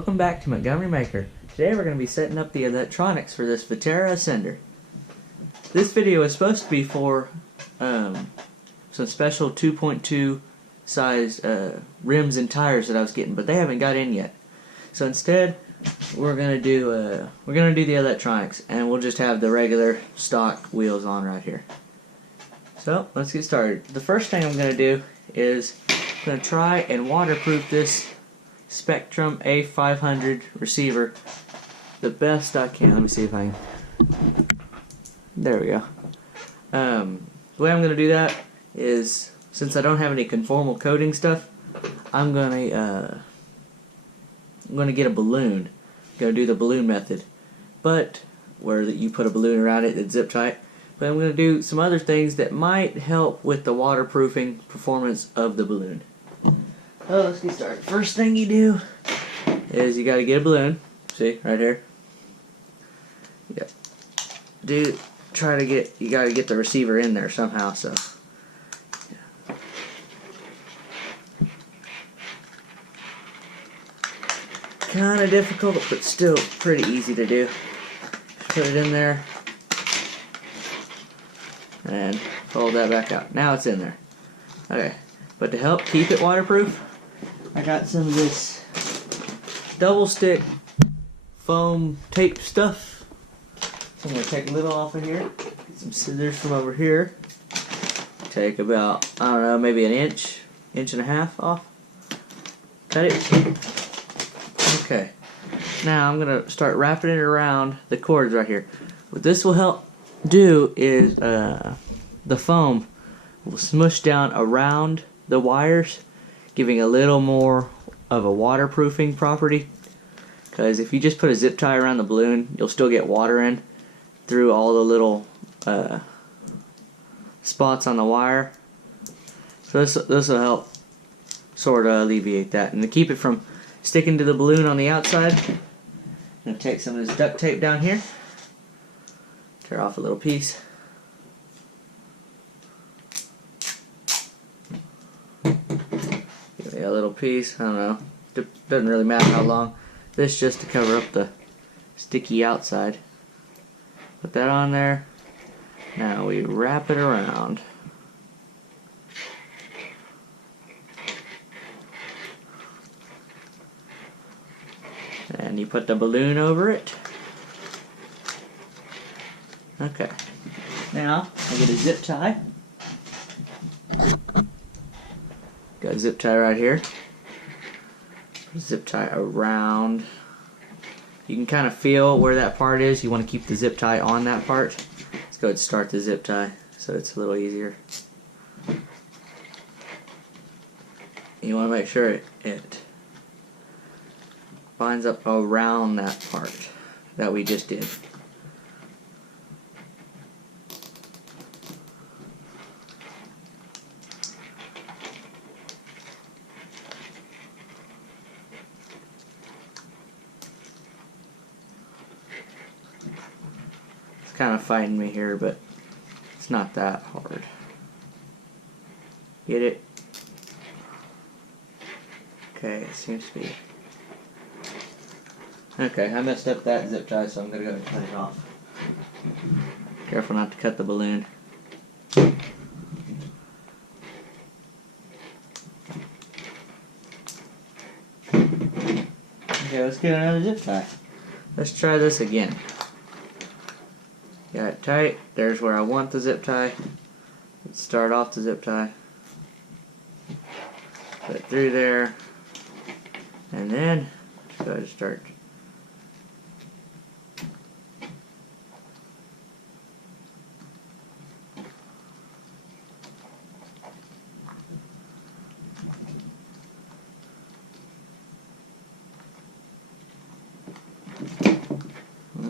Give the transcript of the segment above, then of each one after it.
welcome back to Montgomery Maker. Today we're going to be setting up the electronics for this Vaterra ascender. This video is supposed to be for some special 2.2 size rims and tires that I was getting, but they haven't got in yet. So instead, we're going to do the electronics, and we'll just have the regular stock wheels on right here. So let's get started. The first thing I'm going to do is I'm going to try and waterproof this Spectrum A500 receiver the best I can. Let me see if I can. There we go. The way I'm going to do that is, since I don't have any conformal coating stuff, I'm going to get a balloon. I'm going to do the balloon method, but where you put a balloon around it that's zip tight. But I'm going to do some other things that might help with the waterproofing performance of the balloon. So let's get started. First thing you do is you got to get a balloon. See, right here. You got to get the receiver in there somehow. So yeah. Kind of difficult, but still pretty easy to do. Put it in there and fold that back out. Now it's in there. Okay, but to help keep it waterproof, I got some of this double stick foam tape stuff. So I'm going to take a little off of here, get some scissors from over here, take about, I don't know, maybe an inch and a half off, cut it. Okay, now I'm going to start wrapping it around the cords right here. What this will help do is the foam will smush down around the wires, giving a little more of a waterproofing property. Because if you just put a zip tie around the balloon, you'll still get water in through all the little spots on the wire. So this will help sort of alleviate that. And to keep it from sticking to the balloon on the outside, I'm going to take some of this duct tape down here, tear off a little piece. Give me a little piece, I don't know, doesn't really matter how long. This just to cover up the sticky outside. Put that on there. Now we wrap it around. And you put the balloon over it. Okay. Now I get a zip tie. Got a zip tie right here. Zip tie around. You can kind of feel where that part is. You want to keep the zip tie on that part. Let's go ahead and start the zip tie so it's a little easier. You want to make sure it lines up around that part that we just did. Kind of fighting me here, but it's not that hard. Get it? Okay, it seems to be. Okay, I messed up that zip tie, so I'm gonna go and cut it off. Careful not to cut the balloon. Okay, let's get another zip tie. Let's try this again. Got it tight. There's where I want the zip tie. Let's start off the zip tie. Put it through there. And then go ahead and start.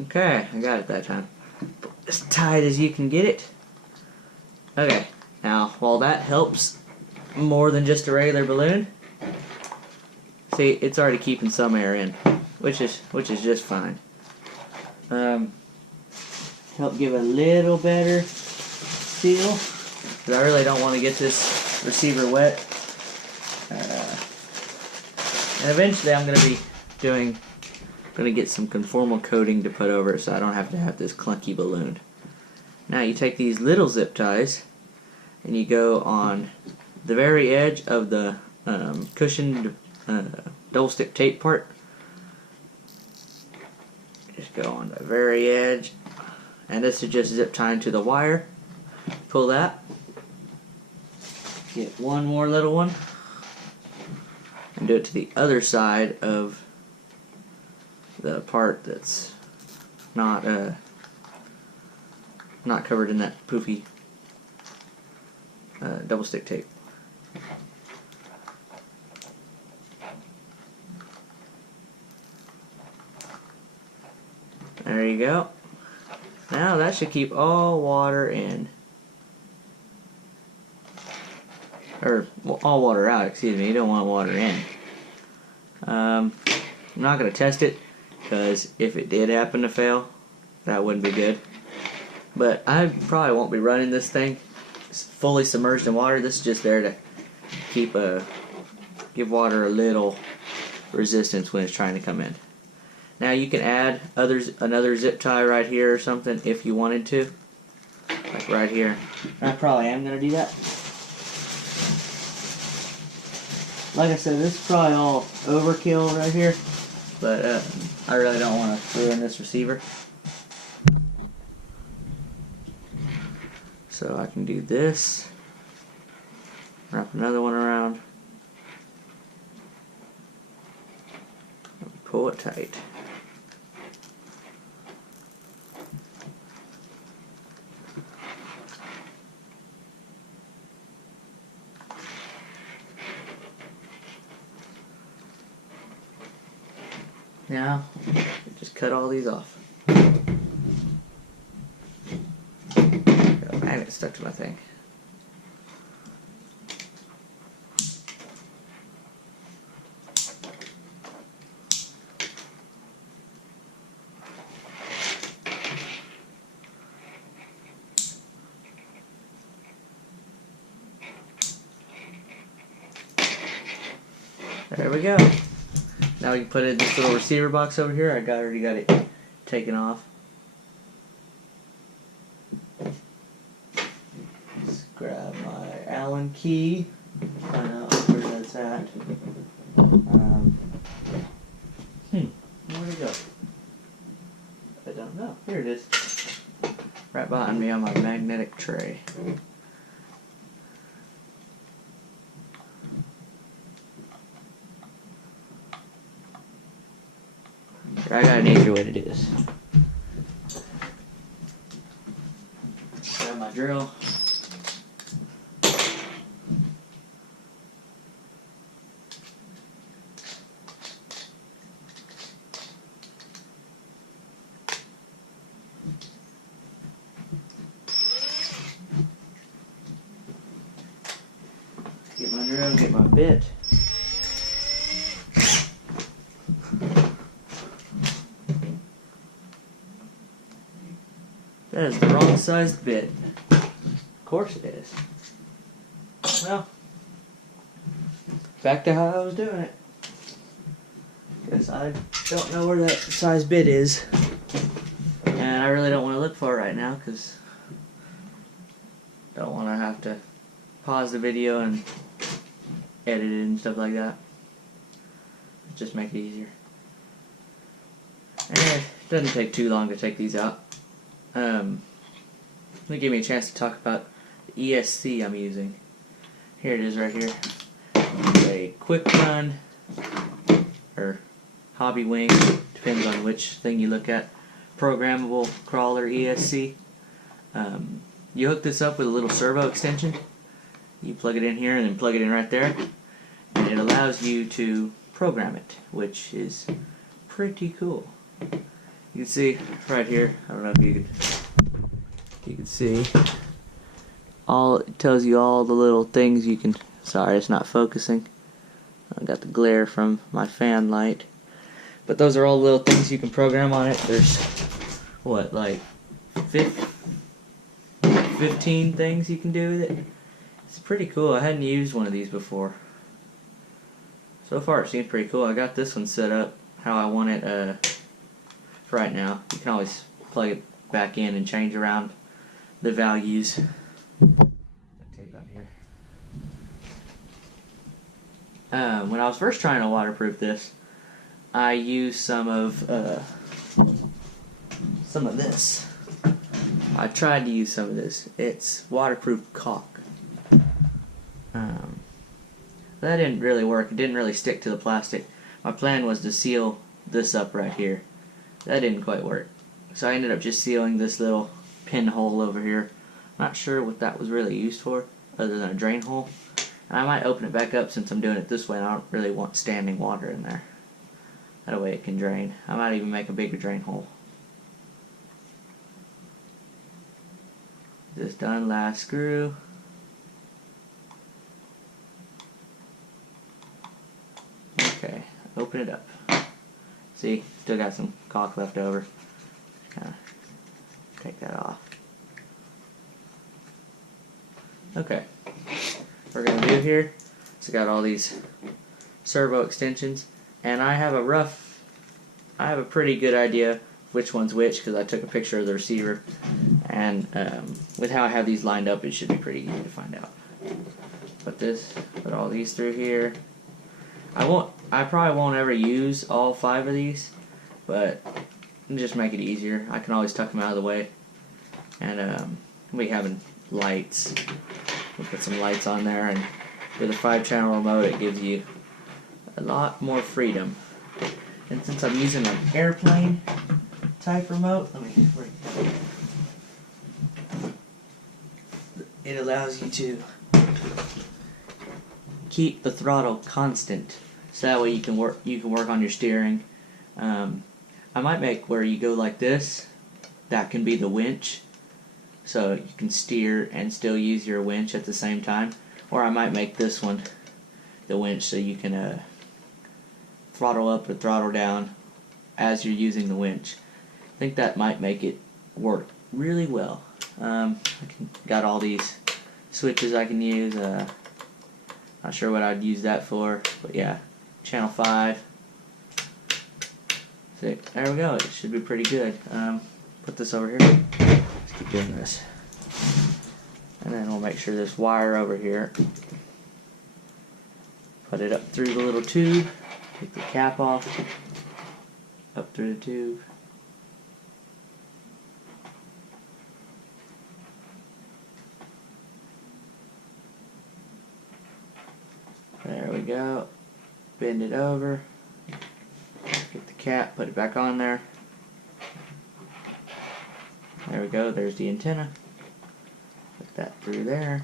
Okay, I got it that time. As tight as you can get it. Okay, now while that helps more than just a regular balloon, see, it's already keeping some air in, which is just fine. Help give a little better feel, because I really don't want to get this receiver wet. And eventually I'm going to be I'm gonna get some conformal coating to put over it so I don't have to have this clunky balloon. Now you take these little zip ties and you go on the very edge of the cushioned double stick tape part. Just go on the very edge, and this is just zip tying to the wire. Pull that. Get one more little one and do it to the other side of the part that's not covered in that poofy double stick tape. There you go. Now that should keep all water in. Or well, all water out, excuse me. You don't want water in. I'm not going to test it because if it did happen to fail, that wouldn't be good. But I probably won't be running this thing fully submerged in water. This is just there to keep give water a little resistance when it's trying to come in. Now you can add another zip tie right here or something if you wanted to, like right here. I probably am going to do that. Like I said, this is probably all overkill right here, but I really don't want to ruin this receiver. So I can do this, wrap another one around, and pull it tight. Now, just cut all these off. Got a magnet stuck to my thing. There we go. Now we can put it in this little receiver box over here. I already got it taken off. Let's grab my Allen key. Find out where that's at. Where'd it go? I don't know. Here it is. Right behind me on my magnetic tray. I got an easier way to do this. Grab my drill. Get my drill, get my bit. That is the wrong sized bit. Of course it is. Well, back to how I was doing it. Because I don't know where that size bit is. And I really don't want to look for it right now because I don't want to have to pause the video and edit it and stuff like that. Just make it easier. And it doesn't take too long to take these out. Let me give me a chance to talk about the ESC I'm using. Here it is right here. It's a quick run or hobby wing, depends on which thing you look at. Programmable crawler ESC. You hook this up with a little servo extension. You plug it in here and then plug it in right there, and it allows you to program it, which is pretty cool. You can see right here, I don't know if you can see, it tells you all the little things you can, sorry it's not focusing, I got the glare from my fan light, but those are all the little things you can program on it. There's, what, like 15 things you can do with it. It's pretty cool. I hadn't used one of these before. So far it seems pretty cool. I got this one set up how I want it for right now. You can always plug it back in and change around the values. Tape out here. When I was first trying to waterproof this, I used some of this. I tried to use some of this. It's waterproof caulk. That didn't really work. It didn't really stick to the plastic. My plan was to seal this up right here. That didn't quite work. So I ended up just sealing this little pinhole over here. Not sure what that was really used for, other than a drain hole. And I might open it back up since I'm doing it this way and I don't really want standing water in there. That way it can drain. I might even make a bigger drain hole. This done, last screw. Okay, open it up. See, still got some caulk left over. Kind of take that off. Okay, what we're gonna do here is I got all these servo extensions, and I have a pretty good idea which one's which because I took a picture of the receiver, and with how I have these lined up, it should be pretty easy to find out. Put all these through here. I probably won't ever use all 5 of these, but just make it easier. I can always tuck them out of the way, and we having lights. We'll put some lights on there, and with a 5-channel remote, it gives you a lot more freedom. And since I'm using an airplane type remote, it allows you to keep the throttle constant, so that way you can work on your steering. I might make where you go like this, that can be the winch, so you can steer and still use your winch at the same time. Or I might make this one the winch, so you can throttle up or throttle down as you're using the winch. I think that might make it work really well. Got all these switches I can use. Not sure what I'd use that for, but yeah, channel 5. So there we go. It should be pretty good. Put this over here. Let's keep doing this, and then we'll make sure this wire over here. Put it up through the little tube. Take the cap off. Up through the tube. There we go. Bend it over. Get the cap, put it back on there. There we go, there's the antenna. Put that through there.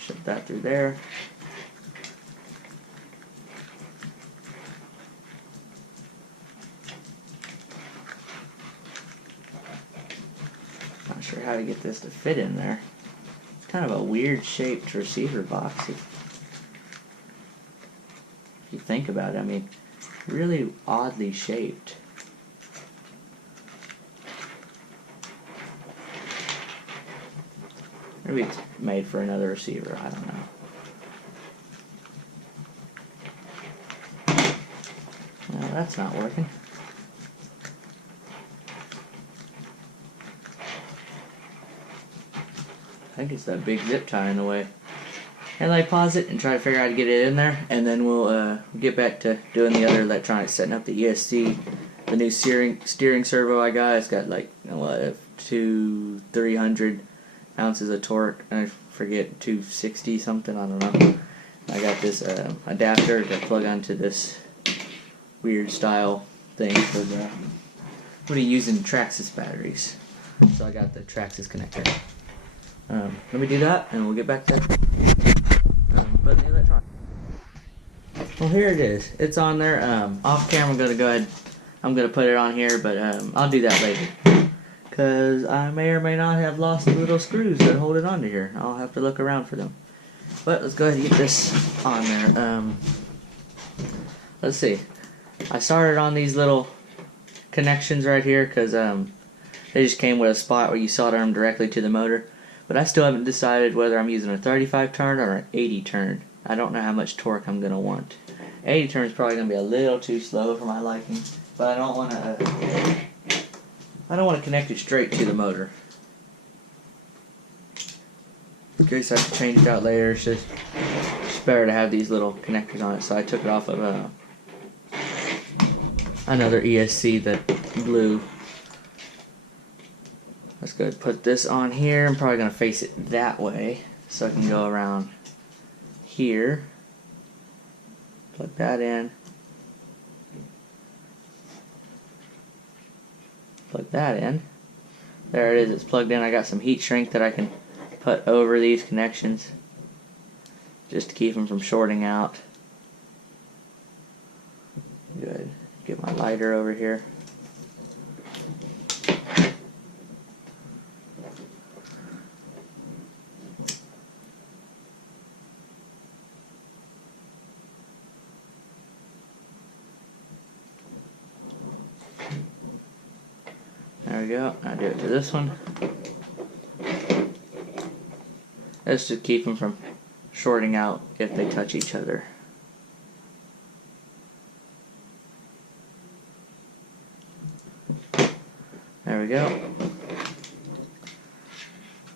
Shut that through there. Not sure how to get this to fit in there. It's kind of a weird shaped receiver box if you think about it. I mean, really oddly shaped. Maybe it's made for another receiver, I don't know. No, that's not working. I think it's that big zip tie in the way. And I pause it and try to figure out how to get it in there, and then we'll get back to doing the other electronics, setting up the ESC, the new steering servo I got. It's got like 300 ounces of torque, and I forget 260 something. I don't know. I got this adapter to plug onto this weird style thing for the what are you using Traxxas batteries. So I got the Traxxas connector. Let me do that, and we'll get back to putting the electronics. Well, here it is. It's on there. Off camera, I'm gonna go ahead. I'm gonna put it on here, but I'll do that later, because I may or may not have lost the little screws that hold it onto here. I'll have to look around for them. But let's go ahead and get this on there. Let's see. I started on these little connections right here because They just came with a spot where you solder them directly to the motor. But I still haven't decided whether I'm using a 35 turn or an 80 turn. I don't know how much torque I'm going to want. 80 turn is probably going to be a little too slow for my liking. But I don't want to connect it straight to the motor. In case I have to change it out later, it's just better to have these little connectors on it. So I took it off of another ESC that blew. Let's go ahead and put this on here. I'm probably going to face it that way so I can go around here. Plug that in. Plug that in. There it is, it's plugged in. I got some heat shrink that I can put over these connections just to keep them from shorting out. Good. Get my lighter over here. There we go. Now do it to this one. That's to keep them from shorting out if they touch each other. There we go.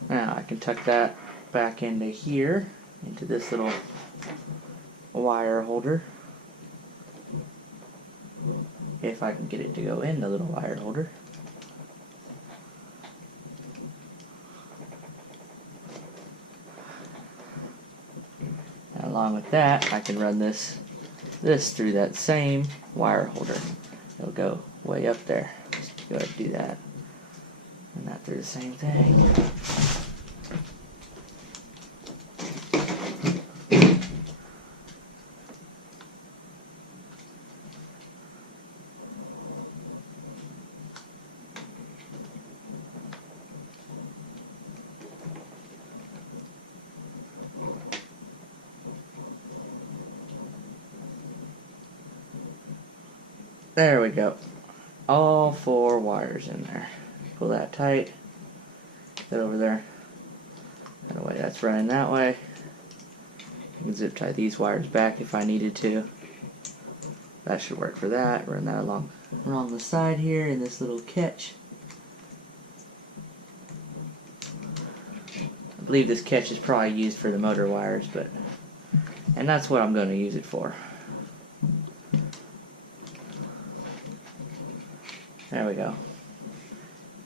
Now I can tuck that back into here, into this little wire holder. If I can get it to go in the little wire holder. Along with that, I can run this through that same wire holder. It'll go way up there. Let's go ahead and do that. Run that through the same thing. There we go. All 4 wires in there. Pull that tight. Get over there. That way that's running that way. I can zip tie these wires back if I needed to. That should work for that. Run that along the side here in this little catch. I believe this catch is probably used for the motor wires, and that's what I'm going to use it for. There we go.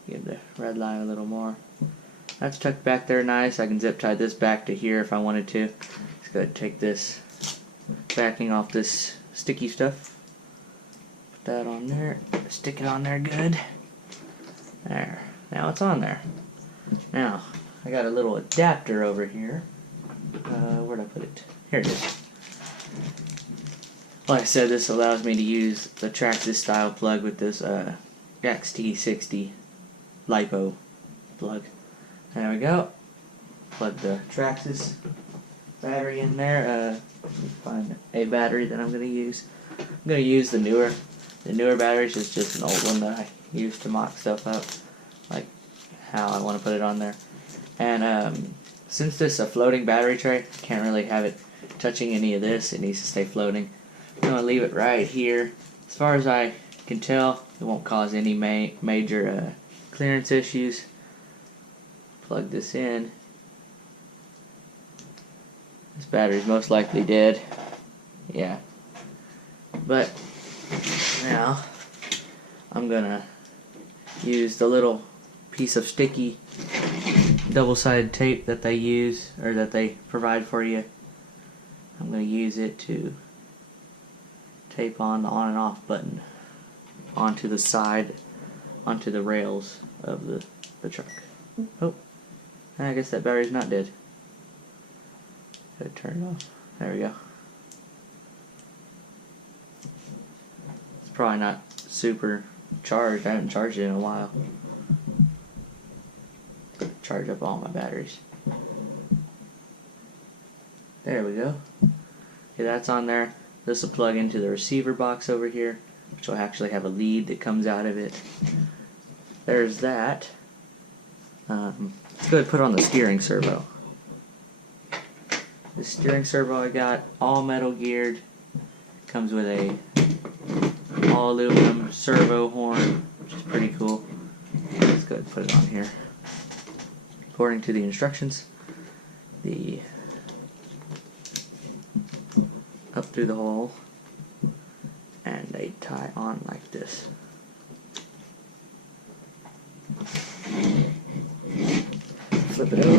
Give the red line a little more. That's tucked back there nice. I can zip tie this back to here if I wanted to. Let's go ahead and take this backing off this sticky stuff. Put that on there. Stick it on there good. There. Now it's on there. Now, I got a little adapter over here. Where'd I put it? Here it is. Like I said, this allows me to use the Traxxas style plug with this XT60 LiPo plug. There we go. Plug the Traxxas battery in there. Find a battery that I'm going to use. I'm going to use the newer batteries. It's just an old one that I use to mock stuff up, like how I want to put it on there. And since this is a floating battery tray, can't really have it touching any of this. It needs to stay floating. I'm going to leave it right here. As far as I can tell, it won't cause any major clearance issues. Plug this in. This battery's most likely dead. Yeah. But now I'm gonna use the little piece of sticky double-sided tape that they use, or that they provide for you. I'm gonna use it to tape on the on and off button onto the side, onto the rails of the truck. Oh, I guess that battery's not dead. Gotta turn it off. There we go. It's probably not super charged. I haven't charged it in a while. Charge up all my batteries. There we go. Okay, that's on there. This will plug into the receiver box over here, which will actually have a lead that comes out of it. there's that. Let's go ahead and put on the steering servo. The steering servo I got all metal geared. Comes with a all aluminum servo horn, which is pretty cool. Let's go ahead and put it on here. According to the instructions, the up through the hole, and they tie on like this. Flip it over.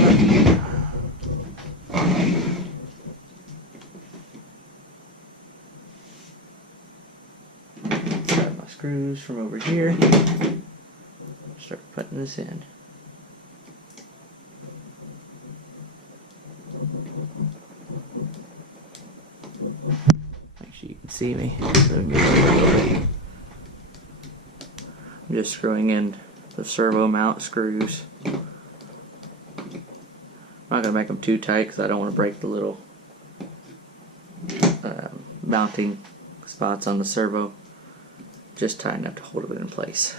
Grab my screws from over here. Start putting this in. Make sure you can see me. I'm just screwing in the servo mount screws. I'm not going to make them too tight because I don't want to break the little mounting spots on the servo. Just tight enough to hold it in place.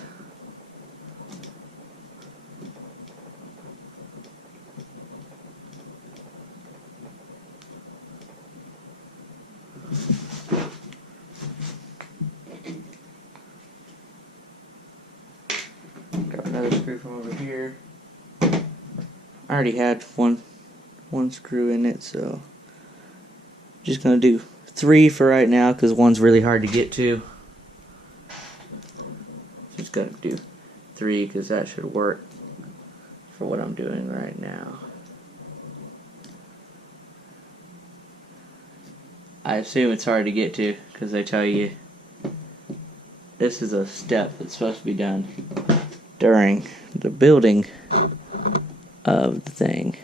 Grab another screw from over here. I already had one screw in it, so I'm just gonna do 3 for right now because one's really hard to get to. Just gonna do 3 because that should work for what I'm doing right now. I assume it's hard to get to because they tell you this is a step that's supposed to be done during the building of the thing.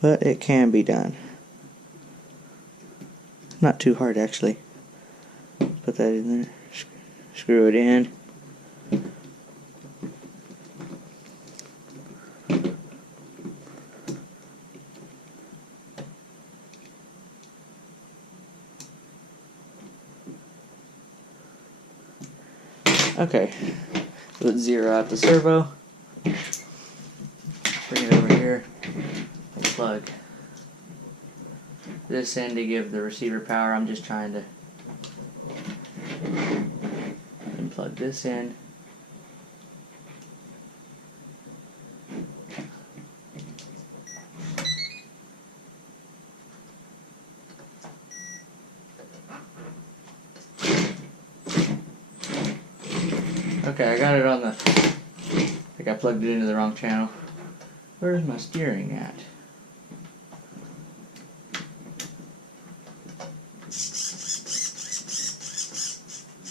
But it can be done. Not too hard actually. Put that in there. Screw it in. Okay, let's zero out the servo. Bring it over here and plug this in to give the receiver power. I'm just trying to plug this in. Okay, I got it on the... I think I plugged it into the wrong channel. Where's my steering at?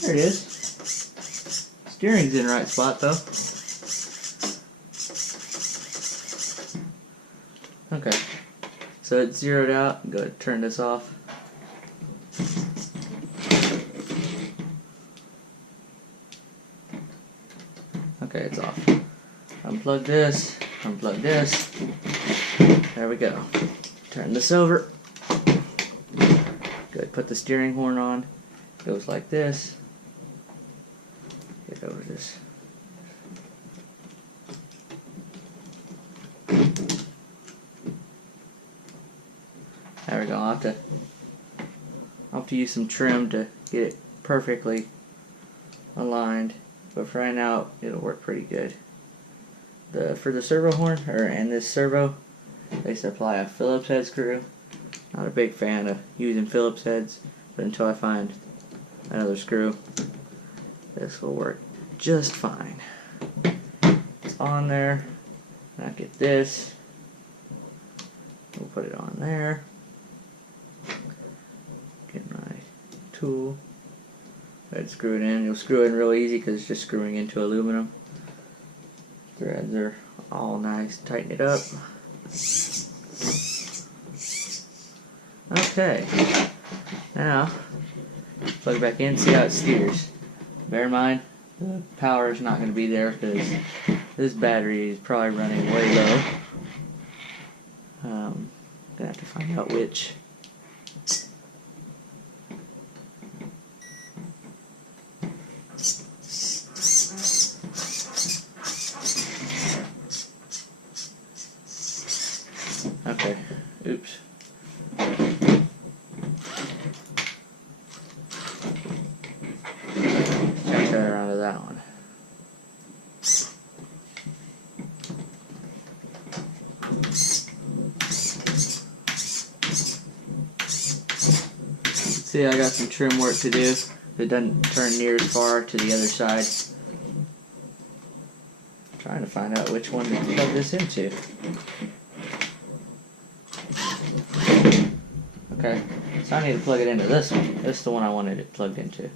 There it is. Steering's in the right spot though. Okay, so it's zeroed out. Go ahead and turn this off. Okay, it's off. Unplug this, unplug this. There we go. Turn this over. Good, put the steering horn on. Goes like this. Get over this. There we go. I'll have to use some trim to get it perfectly aligned. But for right now, it'll work pretty good. For the servo horn, and this servo, they supply a Phillips head screw. Not a big fan of using Phillips heads, but until I find another screw, this will work just fine. It's on there. And I get this. We'll put it on there. Get my tool. I'd screw it in. You'll screw it in real easy because it's just screwing into aluminum. Threads are all nice. Tighten it up. Okay. Now, plug it back in, see how it steers. Bear in mind, the power is not going to be there because this battery is probably running way low. Gonna have to find out which. Okay. Oops. Turn that around to that one. See, I got some trim work to do. It doesn't turn near as far to the other side. I'm trying to find out which one to plug this into. Okay, so I need to plug it into this one. This is the one I wanted it plugged into.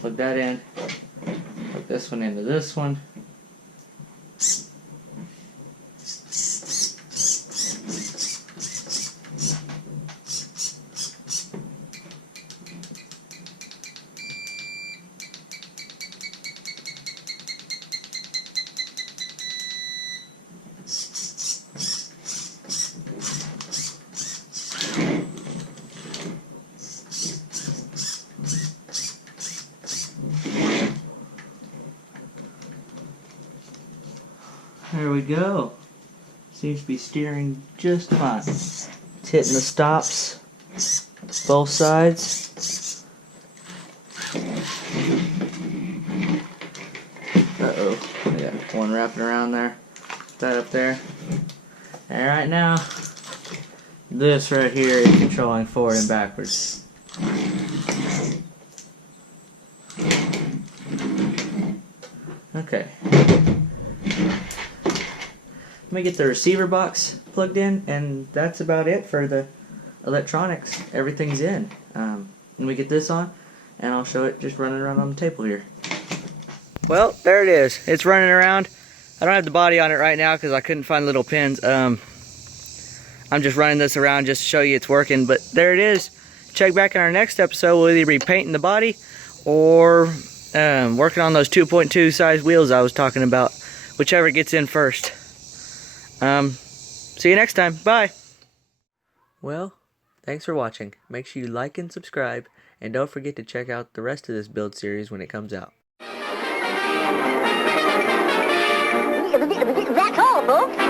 Plug that in. Plug this one into this one. There we go. Seems to be steering just fine. It's hitting the stops, both sides. Uh-oh. I got one wrapping around there. That up there. And right now, this right here is controlling forward and backwards. Okay. Let me get the receiver box plugged in, and that's about it for the electronics. Everything's in. Let me get this on, and I'll show it just running around on the table here. Well, there it is. It's running around. I don't have the body on it right now because I couldn't find little pins. I'm just running this around just to show you it's working, but there it is. Check back in our next episode. We'll either be painting the body or working on those 2.2 size wheels I was talking about. Whichever gets in first. See you next time. Bye. Well, thanks for watching. Make sure you like and subscribe, and don't forget to check out the rest of this build series when it comes out. That's all, folks.